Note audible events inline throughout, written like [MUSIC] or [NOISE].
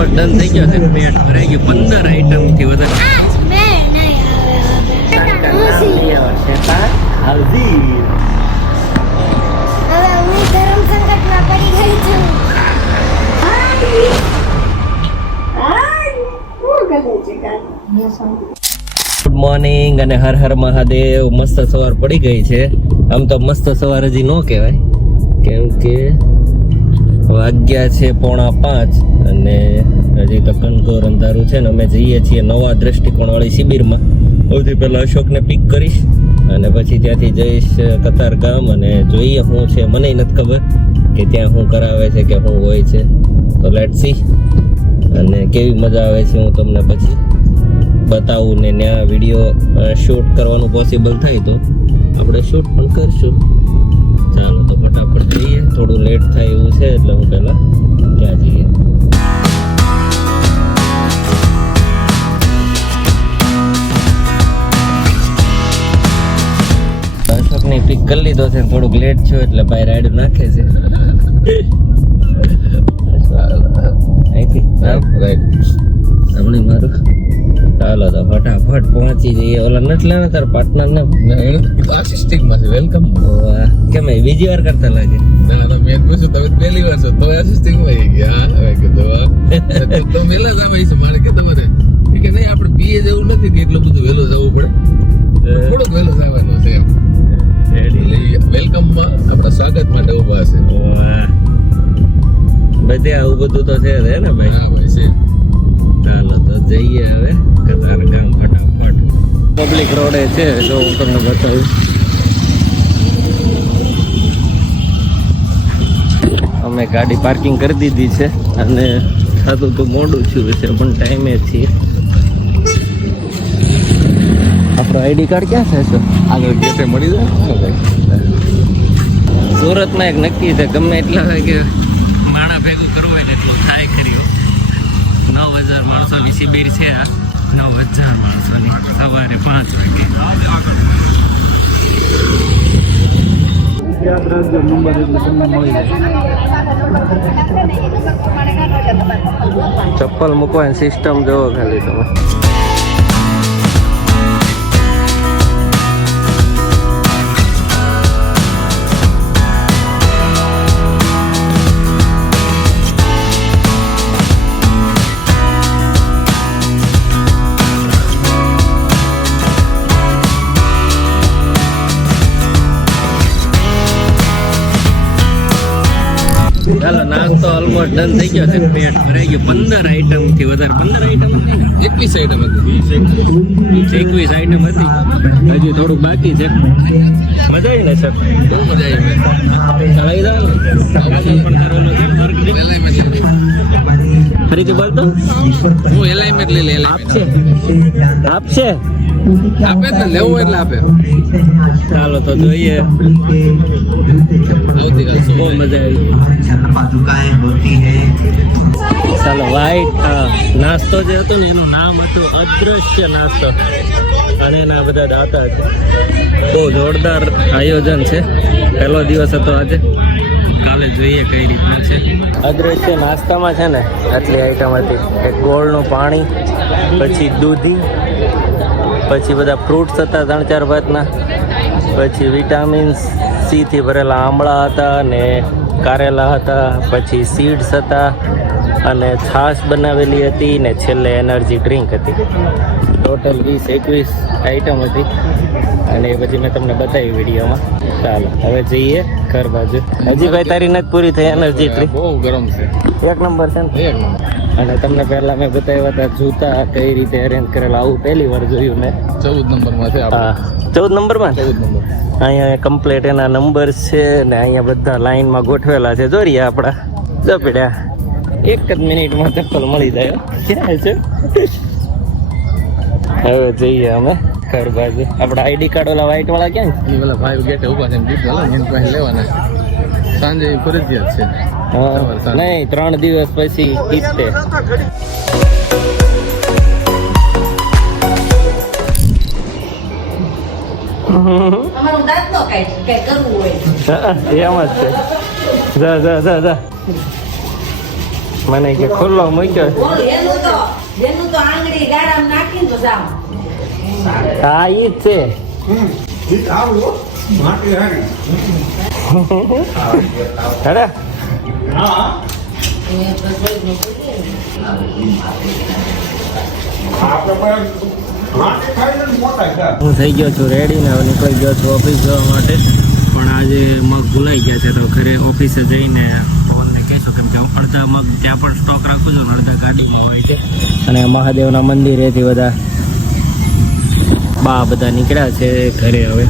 Almost done થઈ ગયો છે. પેટ ભરાઈ ગયું. પંદર આઈટમથી વધારે. આજ મેં નહીં આવે હવે હું ધર્મ સંકટમાં પડી ગઈ છું. ગુડ મોર્નિંગ અને હર હર મહાદેવ. મસ્ત સવાર પડી ગઈ છે. આમ તો મસ્ત સવાર હજી ન કહેવાય. કેમ કે વાગ્યા છે પોણા પાંચ અને હજી તો કનકોર અંધારું છે ને અમે જઈએ છીએ નવા દ્રષ્ટિકોણવાળી શિબિરમાં. સૌથી પહેલાં અશોકને પિક કરીશ અને પછી ત્યાંથી જઈશ કતાર ગામ અને જોઈએ શું છે, મને નથી ખબર કે ત્યાં શું કરાવે છે કે શું હોય છે. તો લેટ સી અને કેવી મજા આવે છે હું તમને પછી બતાવું ને ત્યાં વીડિયો શૂટ કરવાનું પોસિબલ થાય તો આપણે શૂટ પણ કરશું. ચાલો તો ફટાફટ જઈએ. થોડું લેટ થાય એવું છે એટલે હું પહેલાં ત્યાં જઈએ. પિક છે થોડુંક લેટ થયો એટલે ભાઈ રાઈડ નાખે છે. અહીંથી આપણે મારું. ચાલો તો ફટાફટ પહોંચી જઈએ. ઓલા નથી લેવા તાર પાર્ટનર ને? આસિસ્ટિંગમાં છે. વેલકમ કેમ એ બીજી વાર કરતા લાગે? ના ના મેં પૂછ્યું તમે પહેલી વાર છો તો આસિસ્ટિંગમાં ગયા. હવે કીધું [LAUGHS] તો મેલા છે મારે કે બધે આવું બધું તો છે રે ને ભાઈ? હા ભાઈ છે. ચાલો તો જઈએ હવે કતાર ગામ ફટાફટ. પબ્લિક રોડે છે જો હું તમને બતાવું. અમે ગાડી પાર્કિંગ કરી દીધી છે અને થતું તો મોડું થયું છે પણ ટાઈમે છીએ. આપણો આઈડી કાર્ડ ક્યાં છે સર આગળ ગેટે મળી જાય સુરતમાં એક નક્કી છે ગમે એટલા વાગે માણા ભેગું કરવું હોય ને એટલું થાય ખરી. નવ હજાર માણસોની શિબિર છે આ. નવ હજાર માણસોની. સવારે પાંચ વાગે. ચપ્પલ મૂકવાની સિસ્ટમ જોવો ખાલી તમે. નાસ્તો ડન થઈ ગયો છે. પેટ ભરાઈ ગયું. પંદર આઈટમથી વધારે. પંદર આઈટમ એકવીસ આઈટમ હતી. એકવીસ આઈટમ હતી. હજી થોડુંક બાકી છે. મજા આવી ને સર? બહુ મજા આવી ચલાવી દો પણ કરેલો છે. ફરીથી બોલ તો. હું એલાઇમેન્ટ લઈ લે આપશે. આપશે. આપે તો લેવું એટલે આપે. ચાલો તો જોઈએ. આવતીકાલ બહુ મજા આવી. ચાલો વાઈટ નાસ્તો જે હતો ને એનું નામ હતું અદ્રશ્ય નાસ્તો. અને એના બધા દાતા છે બહુ જોરદાર આયોજન છે. પહેલો દિવસ હતો આજે. કાલે જોઈએ કઈ રીતનું છે? અદ્રશ્ય નાસ્તામાં છે ને, આટલી આઈટમ હતી. એક ગોળનું પાણી, પછી દૂધી, પછી બધા ફ્રૂટ્સ હતા ત્રણ ચાર ભાતના, પછી વિટામિન સીથી ભરેલા આમળા હતા ને કારેલા હતા, પછી સીડ્સ હતા, અને છાશ બનાવેલી હતી ને છેલ્લે એનર્જી ડ્રિંક હતી. ટોટલ વીસ એકવીસ આઈટમ હતી. અને એ પછી મેં તમને બતાવી વિડીયોમાં. ચાલો હવે જઈએ ઘર બાજુ. હજી ભાઈ તારી નથી પૂરી થઈ એનર્જી ડ્રિંક બહુ ગરમ છે. એક નંબર છે ને? એક નંબર. અને તમને પહેલા મેં બતાવ્યા હતા જૂતા કઈ રીતે અરેન્જ કરેલા. આવું પહેલી વાર જોયું મેં. ચૌદ નંબરમાં છે હા. ચૌદ નંબરમાં? ને? ચૌદ નંબર. અહીંયા કમ્પ્લેટ એના નંબર છે ને અહીંયા બધા લાઈનમાં ગોઠવેલા છે. જોરિયા આપણા. જપડ્યા એક જ મિનિટમાં ચપ્પલ મળી જાય. ક્યાં છે? હવે જઈએ અમે ઘર બાજુ. આપણા આઈડી કાર્ડ ઓલા વ્હાઈટ વાળા ક્યાં છે? ઓલા ભાઈ ગેટે ઊભા છે એની પાસે લેવાના સાંજે ફરજિયાત છે. નહીં ત્રણ દિવસ પછી કિસ્તે અમારું દાંત નો કાઢી કઈ કરવું હોય. એમ જ છે. જા જા જા જા. મને કે ખુલ્લો મૂક્યો એનું તો એનું તો આંગળી ગાળામાં નાખીને તો જાવ હા ઈ જ છે. હેડે. હું થઈ ગયો છું રેડી ને હવે નીકળી ગયો છું ઓફિસ જવા માટે. પણ આજે મગ ભૂલાઈ ગયા છે તો ઘરે ઓફિસે જઈને પવનને કેમ કે અડધા મગ ત્યાં પણ સ્ટોક રાખું છું અડધા ગાડીમાં હોય છે. અને મહાદેવના મંદિરેથી બધા બા બધા નીકળ્યા છે ઘરે હવે.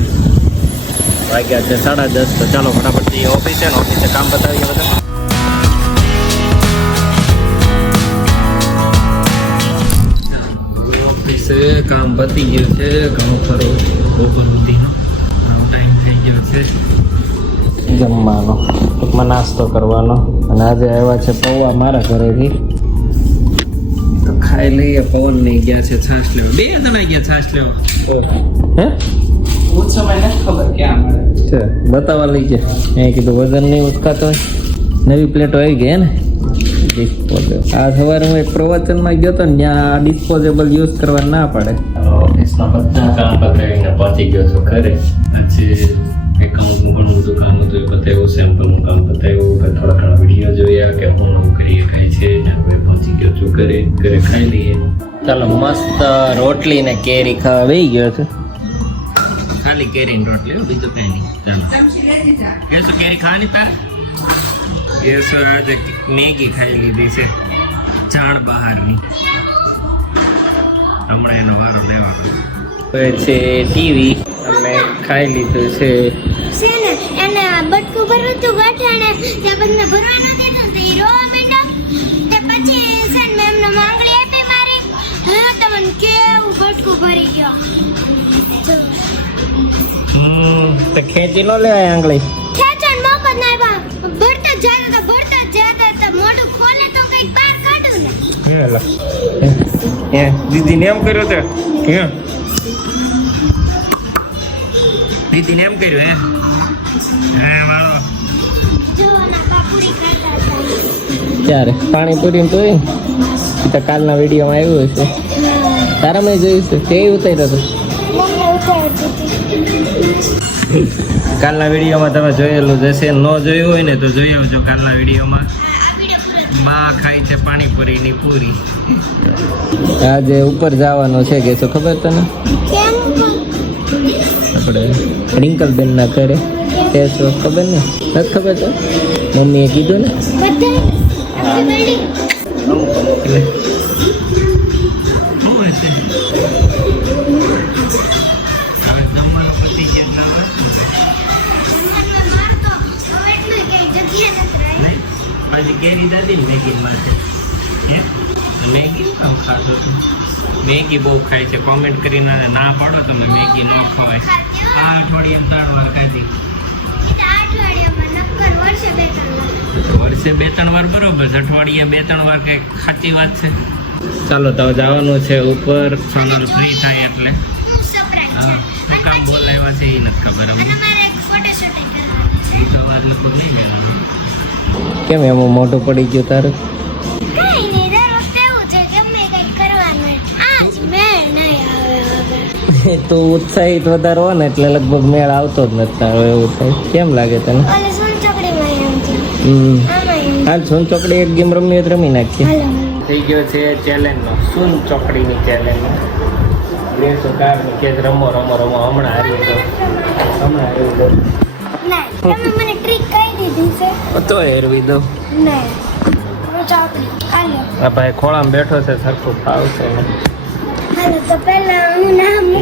વાગ્યા છે સાડા દસ તો ચાલો ફટાફટ જઈએ ઓફિસે ને ઓફિસે કામ બતાવીએ બધા. ઓફિસે કામ પતી ગયું છે ઘણું ખરું. બપોર સુધીનો આમ ટાઈમ થઈ ગયો છે. જમવાનો ટૂંકમાં નાસ્તો કરવાનો. અને આજે આવ્યા છે પૌવા મારા ઘરેથી. તો ખાઈ લઈએ પવન નહીં ગયા છે છાશ લેવા. બે જણા ગયા છાશ લેવા. હે? છે બતાવવા લઈ ગયા. મેં કીધું વજન નહીં ઉચકાતો હોય. નવી પ્લેટો આવી ગઈ ને? ડિસ્પોઝેબલ આ સવારે હું એક પ્રવચનમાં ગયો તો ત્યાં ડિસ્પોઝેબલ યુઝ કરવા ના પડે. ઓફિસના બધા કામ પતાવીને પહોંચી ગયો છું ઘરે. પછી એકાઉન્ટનું ઘણું બધું કામ હતું એ બતાવ્યું સેમ્પલનું કામ બતાવ્યું કે થોડા ઘણા વીડિયો જોયા કે હું નવું કરીએ ખાઈ છે ને હવે પહોંચી ગયો છું ઘરે ઘરે ખાઈ લઈએ. ચાલો મસ્ત રોટલી ને કેરી ખાવા બેસી ગયો છે. ખાલી કેરી ને રોટલી બીજું કઈ નહીં. ચાલો. એ કેરી ખાવાની તાર? એ આજે મેગી ખાઈ લીધી છે જાણ બહારની. હમણાં એનો વારો લેવાનો પછી છે ટીવી અમે ખાઈ લીધું છે. છે ને એને બટકું ભરવું હતું ગાંઠાણે ત્યાં બધને ભરવાનું દીધું તો ઈ રોવા માંડ્યો તે પછી છે ને મેં એમને માંગણી આપી મારી. હા તમને કેવું બટકું ભરી ગયો? હમ તો ખેંચી નો લેવાય આંગળી. ખેંચણ મોકત ના આવ્યા ભરતા જાતા તો ભરતા જાતા હતા. મોઢું ખોલે તો કંઈક બહાર કાઢું ને. હે દીદીને એમ કર્યો તે? હે. દીદીને એમ કર્યું હે? ક્યારે? પાણીપુરી તો તો કાલના વિડીયોમાં આવ્યું હશે. તારા મેં જોયું છે. તે ઉતાર્યો હતો કાલના વિડીયોમાં તમે જોયેલું જશે ન જોયું હોય ને તો જોઈ આવજો કાલના વિડીયોમાં. બા ખાય છે પાણીપુરીની પૂરી. આજે ઉપર જવાનું છે કે શું ખબર તને? આપણે રિંકલબેનના ઘરે. તે શું ખબર ને? નથી ખબર તો? મમ્મીએ કીધું ને? કેરી દાદી મેગી મળશે મેગી કામ ખાતો હતો મેગી બહુ ખાય છે. કોમેન્ટ કરીને ના પાડો તમે. મેગી ન ખવાય. આ અઠવાડિયે ત્રણ વાર ખાધી. વર્ષે બે ત્રણ વર્ષે બે ત્રણ વાર બરોબર છે. અઠવાડિયે બે ત્રણ વાર કંઈક સાચી વાત છે. ચાલો તો જવાનું છે ઉપર. સોનલ ફ્રી થાય એટલે. હા કામ બોલાવ્યા છે એ નથી ખબર અમને. કેમ એમાં મોટું પડી ગયું તારું? તો ઉત્સાહિત વધારે ને એટલે લગભગ મેળ આવતો જ નથી તારો એવું થાય. કેમ લાગે તને? હાલ સોન ચોકડી એક ગેમ રમી હોય રમી નાખીએ થઈ ગયો છે ચેલેન્જનો સોન ચોકડીની ચેલેન્જ ગ્રેસો કારની કે રમો રમો રમો. હમણાં હારી ગયો હમણાં હારી ગયો ના તમે મને ટ્રીક કહી દીધી છે. તો હેરવી દો ના ચોકડી. આ ભાઈ ખોળામાં બેઠો છે સરખું ફાવશે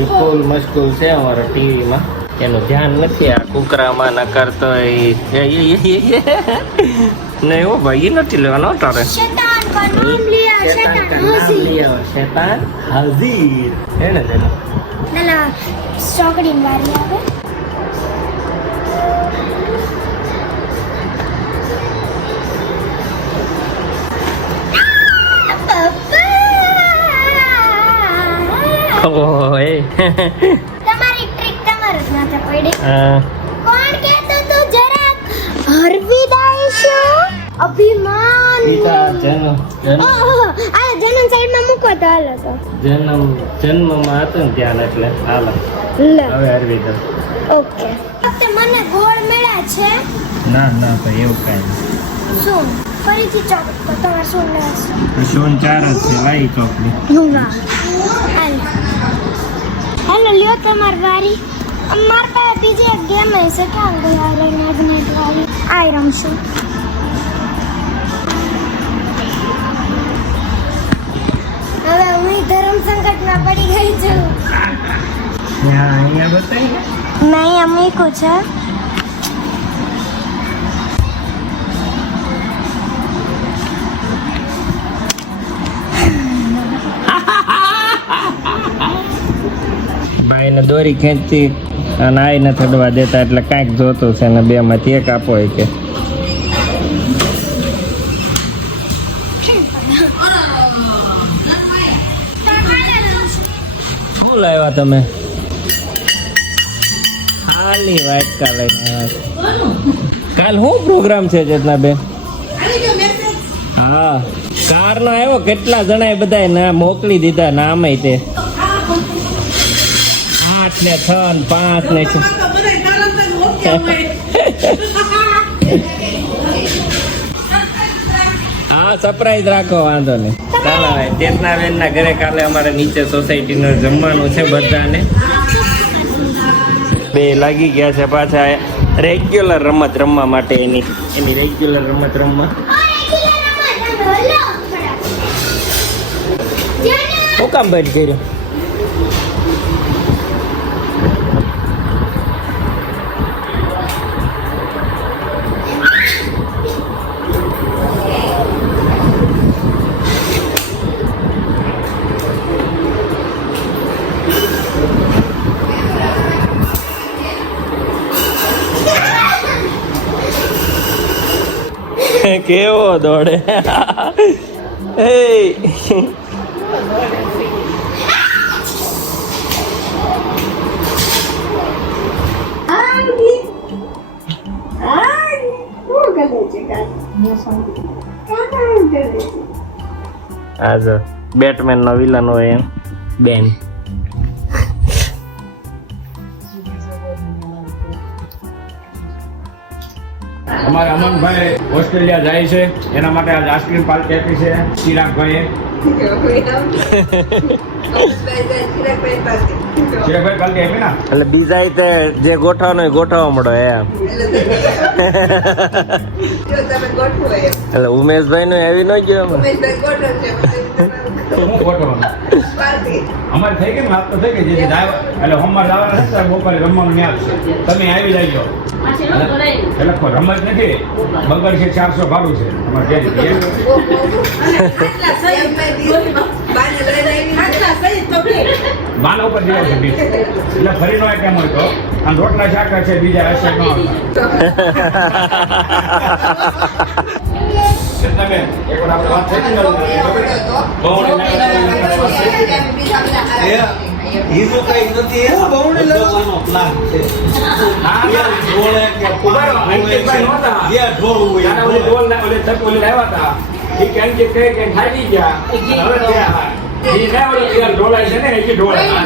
ફૂલ મશગુલ છે અમારા ટીવીમાં. એનું ધ્યાન નથી આ કુકરામાં ન કરતો એ. એ- એ- એ- એ- એ. નહીં હો ભાઈ એ નથી લેવાનો તારે. શેતાન હાજીર એને તેનો ચોકડી મારી આવે. ઓય. તમારી ટ્રીક તમારે જ માથે પડી. કોણ કહેતો તું જરાક હરવી દાઈશું અભિમાન. જન્મ જન્મ. આ જન્મ સાઈડમાં મૂકો તો હાલો તો. જન્મ જન્મમાં હતું ને ત્યાં એટલે હાલો. લે. હવે હરવી દો ઓકે. વખતે મને ગોળ મળ્યા છે. ના ના ભાઈ એવું કાંઈ શું? ફરીથી ચોક તો તમારે શું લેશે છે? શું ચાર જ છે લાઈ ચોકડી વાહ હાલ લ્યો તમારી વારી માર પાસે બીજી એક ગેમ છે ક્યાં ગઈ આ રહી મેગ્નેટ વાળી આઈ રમશું હવે હું ધર્મ સંકટમાં પડી ગઈ છું. [LAUGHS] નહીં અમે બતાવી ભાઈને દોરી ખેંચતી અને આવીને ન થડવા દેતા એટલે કાંઈક જોતું છે ને બે માંથી એક આપો એ કે. શું લાવ્યા તમે? ખાલી વાટકા લઈને આવ્યા કાલ શું પ્રોગ્રામ છે ચેતના બેન? હા. કાર નો આવ્યો, કેટલા જણા બધા ના મોકલી દીધા નામે તે. આઠ ને છ ને પાંચ ને હા સરપ્રાઈઝ રાખો વાંધો નહીં. ચાલો હવે ચેતના બેન ના ઘરે કાલે અમારે નીચે સોસાયટી નું જમવાનું છે બધાને. બે લાગી ગયા છે પાછા. રેગ્યુલર રમત રમવા માટે એની એની રેગ્યુલર રમત રમવા. શું કામ બંધ કર્યું? કેવો દોડે એ આ જો બેટમેન નો વિલન હોય એમ બેન અમારા અમનભાઈ ઓસ્ટ્રેલિયા જાય છે. એના માટે આજ આઈસ્ક્રીમ પાર્ટી આપી છે. ચિરાગભાઈએ. એટલે બીજા રીતે જે ગોઠવવાનો એ ગોઠવવા મળો એમ. એટલે ઉમેશભાઈ નું એવી ન ગયો ગોઠવવાનું અમારે થઈ ગઈ ને વાત તો થઈ ગઈ. જેથી જાય એટલે હોમમાં જવાના છે બપોરે રમવાનું ન્યા છે. તમે આવી જાયજો એટલે કોઈ રમત નથી. બગડ છે ચારસો ભાડું છે. અમારે ત્યાં બાના ઉપર દીવા છે બીજ. એટલે ફરી નો કેમ હોય તો? રોટલા શાક છે બીજા હશે ન [LAUGHS] ચેતનાબેન, એક વાર આપણે વાત થઈ હતી ના, ના. ઊભા રહો, અંકિતભાઈ નહોતા. ત્યારે ઓલી ડોલ ને ઓલી ચક ઓલી લાવ્યા હતા. ઈ કે કહે કે થાકી ગયા. હવે ત્યાં, ઈ ના ઓલી પેલા ઢોળાય છે ને, એ ઢોળાય.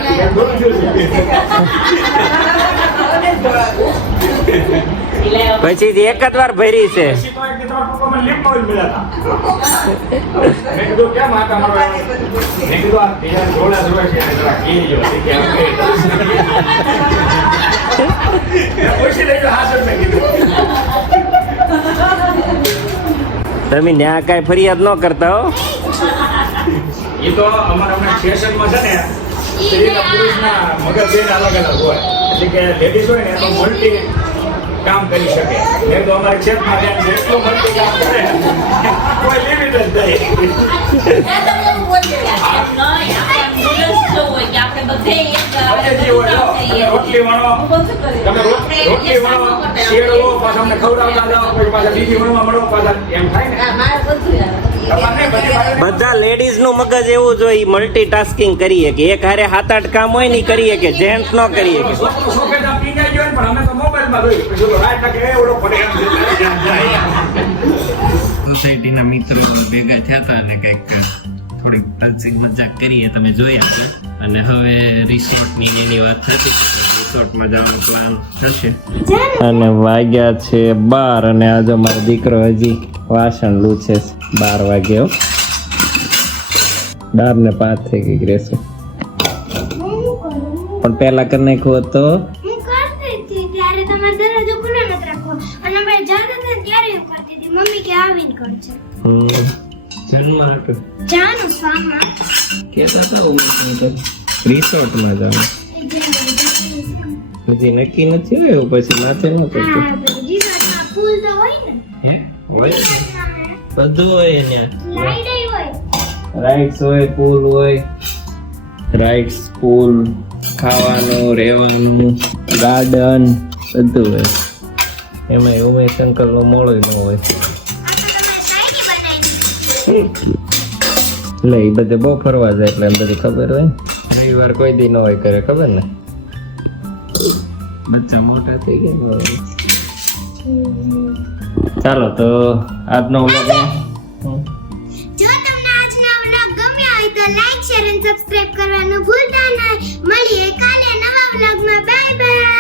પછી એક જ વાર ભરી છે. તમે ન્યા કાંઈ ફરિયાદ ન કરતા હો એ તો અમારા સેશનમાં છે ને, સ્ત્રીના પુરુષના મગજ બેન અલગ અલગ હોય એટલે કે લેડીઝ હોય ને તો મલ્ટી કામ કરી શકે. એમ તો અમારે ક્ષેત્રમાં ધ્યાન જેટલું મલ્ટી કામ કરે. કોઈ લિમિટ જ નહીં. આપણે જે હોય જો, તમે રોટલી વણો. તમે રોટલી વણો શેરવો પાછા અમને ખવડાવતા જાઓ પછી પાછા બીજી વણવા મળો પાછા એમ થાય ને. તમારે નહીં, બધી લેડીઝનું મગજ એવું જોઈએ મલ્ટી મલ્ટીટાસ્કિંગ કરીએ કે એક હારે સાત આઠ કામ હોય ને કરીએ કે જેન્ટ્સ ન કરીએ કે. સોસાયટીના મિત્રો ભેગા થયા હતા અને કંઈક થોડીક હસી મજાક કરીએ, તમે જોયા છે અને હવે રિસોર્ટની એની વાત થતી રિસોર્ટમાં જવાનો પ્લાન થશે. અને વાગ્યા છે બાર અને આજે મારો દીકરો હજી વાસણ લૂછે બાર વાગ્યો બાર ને પાંચ થઈ ગઈ રહેશે પણ પહેલા કરી નાખ્યું હતો મમ્મી કે આવીને જન્મ હતું જાનું સ્વામા. કેતા હતા હજી નક્કી નથી હોય પછી માથે ન કરતો. હા બધી રીતના ફૂલ તો હોય ને. હે? હોય બધું હોય ત્યાં હોય. રાઇડ્સ હોય પુલ હોય. રાઇડ્સ પુલ ખાવાનું રહેવાનું ગાર્ડન બધું હોય. એમાં ઉમેશ અંકલનો મોળો ન હોય. એટલે એ બધે બહુ ફરવા જાય એટલે એમ બધું ખબર હોય. રવિવાર કોઈ દી ન હોય કરે ખબર ને? બચ્ચા મોટા થઈ ગયા ચાલો તો આજનો વ્લોગ જો તમને આજનો વ્લોગ ગમ્યો હોય તો લાઈક શેર અને સબસ્ક્રાઇબ કરવાનું ભૂલતા નહીં. મળીએ કાલે નવા વ્લોગમાં બાય બાય